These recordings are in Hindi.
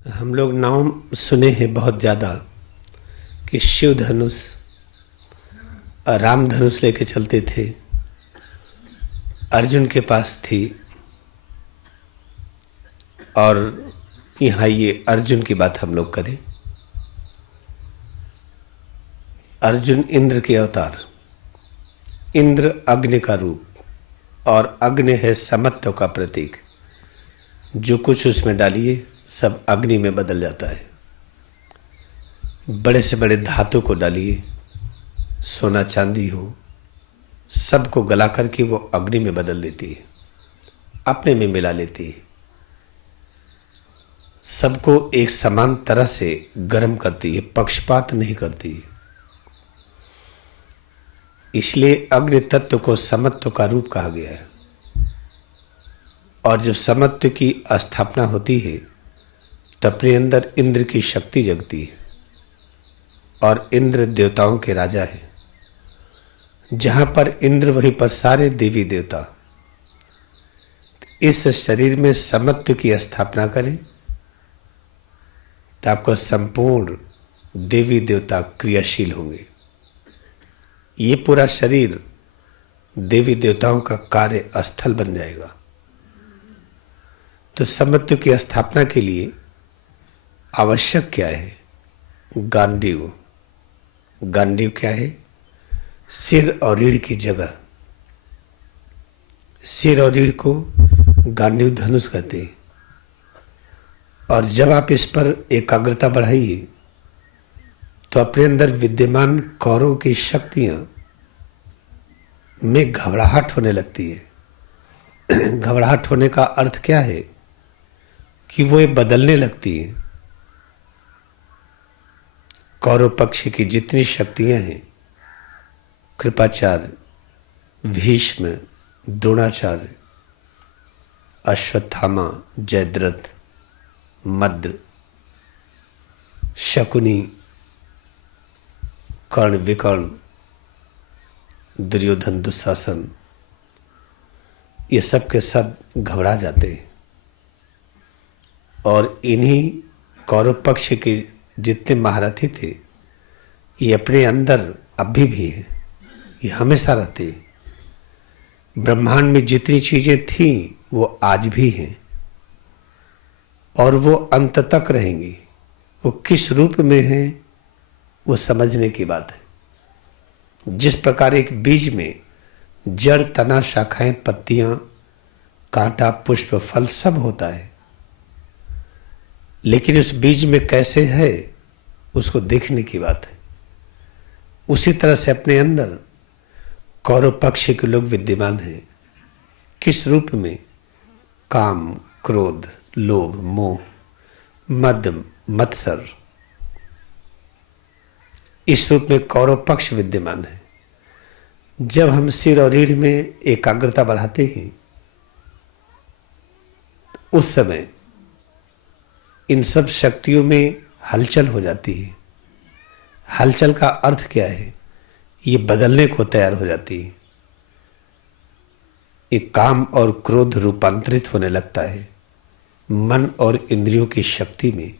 हम लोग नाम सुने हैं बहुत ज़्यादा कि शिव धनुष और राम धनुष लेके चलते थे, अर्जुन के पास थी। और यहाँ ये अर्जुन की बात हम लोग करें। अर्जुन इंद्र के अवतार, इंद्र अग्नि का रूप और अग्नि है समत्व का प्रतीक। जो कुछ उसमें डालिए सब अग्नि में बदल जाता है। बड़े से बड़े धातु को डालिए, सोना चांदी हो, सबको गला करके वो अग्नि में बदल देती है, अपने में मिला लेती है, सबको एक समान तरह से गर्म करती है, पक्षपात नहीं करती है। इसलिए अग्नि तत्व को समत्व का रूप कहा गया है। और जब समत्व की स्थापना होती है तो अपने अंदर इंद्र की शक्ति जगती है। और इंद्र देवताओं के राजा है। जहां पर इंद्र वहीं पर सारे देवी देवता। इस शरीर में समत्व की स्थापना करें तो आपका संपूर्ण देवी देवता क्रियाशील होंगे। ये पूरा शरीर देवी देवताओं का कार्य स्थल बन जाएगा। तो समत्व की स्थापना के लिए आवश्यक क्या है? गांडीव। गांडीव क्या है? सिर और रीढ़ की जगह। सिर और रीढ़ को गांडीव धनुष कहते हैं। और जब आप इस पर एकाग्रता बढ़ाइए तो अपने अंदर विद्यमान कौरों की शक्तियां में घबराहट होने लगती है। घबराहट होने का अर्थ क्या है? कि वो बदलने लगती है। कौरव पक्ष की जितनी शक्तियां हैं, कृपाचार्य, भीष्म, द्रोणाचार्य, अश्वत्थामा, जयद्रथ, मद्र, शकुनी, कर्ण, विकर्ण, दुर्योधन, दुशासन, ये सब के सब घबरा जाते हैं। और इन्हीं कौरव पक्ष के जितने महारथी थे, ये अपने अंदर अभी भी हैं, ये हमेशा रहते हैं। ब्रह्मांड में जितनी चीजें थीं वो आज भी हैं और वो अंत तक रहेंगी। वो किस रूप में हैं वो समझने की बात है। जिस प्रकार एक बीज में जड़, तना, शाखाएं, पत्तियां, कांटा, पुष्प, फल सब होता है, लेकिन उस बीज में कैसे है उसको देखने की बात है। उसी तरह से अपने अंदर कौरव पक्ष के लोग विद्यमान हैं। किस रूप में? काम, क्रोध, लोभ, मोह, मद, मत्सर, इस रूप में कौरव पक्ष विद्यमान है। जब हम सिर और रीढ़ में एकाग्रता बढ़ाते हैं उस समय इन सब शक्तियों में हलचल हो जाती है। हलचल का अर्थ क्या है? ये बदलने को तैयार हो जाती है। ये काम और क्रोध रूपांतरित होने लगता है मन और इंद्रियों की शक्ति में।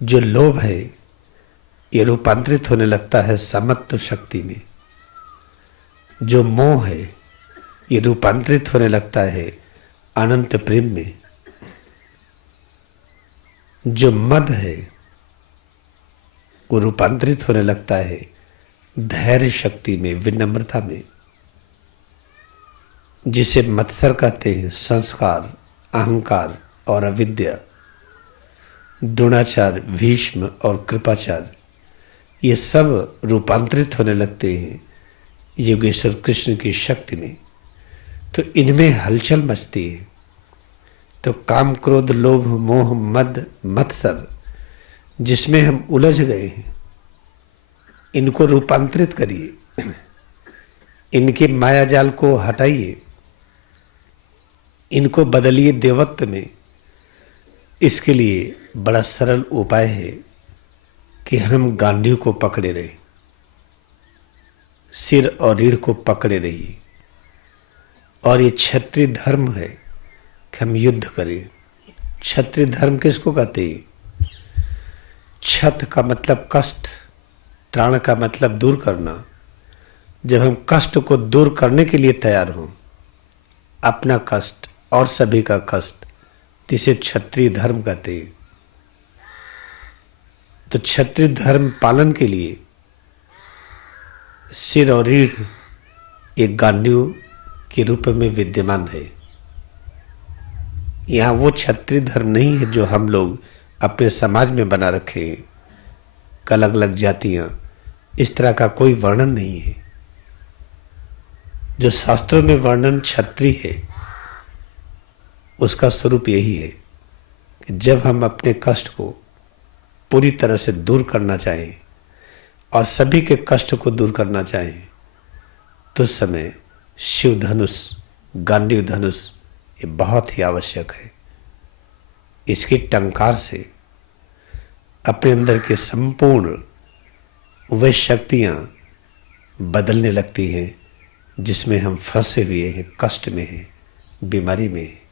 जो लोभ है ये रूपांतरित होने लगता है समत्व शक्ति में। जो मोह है ये रूपांतरित होने लगता है अनंत प्रेम में। जो मद है वो रूपांतरित होने लगता है धैर्य शक्ति में, विनम्रता में। जिसे मत्सर कहते हैं, संस्कार, अहंकार और अविद्या। द्रोणाचार्य, भीष्म और कृपाचार्य ये सब रूपांतरित होने लगते हैं योगेश्वर कृष्ण की शक्ति में। तो इनमें हलचल मचती है। तो काम, क्रोध, लोभ, मोह, मद, मत्सर जिसमें हम उलझ गए हैं, इनको रूपांतरित करिए। इनके मायाजाल को हटाइए, इनको बदलिए देवत्व में। इसके लिए बड़ा सरल उपाय है कि हम गांडीव को पकड़े रहे, सिर और रीढ़ को पकड़े रहिए। और ये क्षत्रिय धर्म है कि हम युद्ध करें, क्षत्रिय धर्म किसको कहते हैं? छत का मतलब कष्ट, त्राण का मतलब दूर करना। जब हम कष्ट को दूर करने के लिए तैयार हों, अपना कष्ट और सभी का कष्ट, जिसे क्षत्रिय धर्म कहते हैं। तो क्षत्रिय धर्म पालन के लिए सिर और रीढ़ एक गांडीव के रूप में विद्यमान है। यहाँ वो क्षत्रिय धर्म नहीं है जो हम लोग अपने समाज में बना रखे हैं, अलग अलग जातियां, इस तरह का कोई वर्णन नहीं है। जो शास्त्रों में वर्णन क्षत्रिय है, उसका स्वरूप यही है कि जब हम अपने कष्ट को पूरी तरह से दूर करना चाहें और सभी के कष्ट को दूर करना चाहें, तो उस समय शिव धनुष, गांडीव धनुष ये बहुत ही आवश्यक है। इसकी टंकार से अपने अंदर के संपूर्ण वे शक्तियां बदलने लगती हैं जिसमें हम फंसे हुए हैं, कष्ट में हैं, बीमारी में हैं।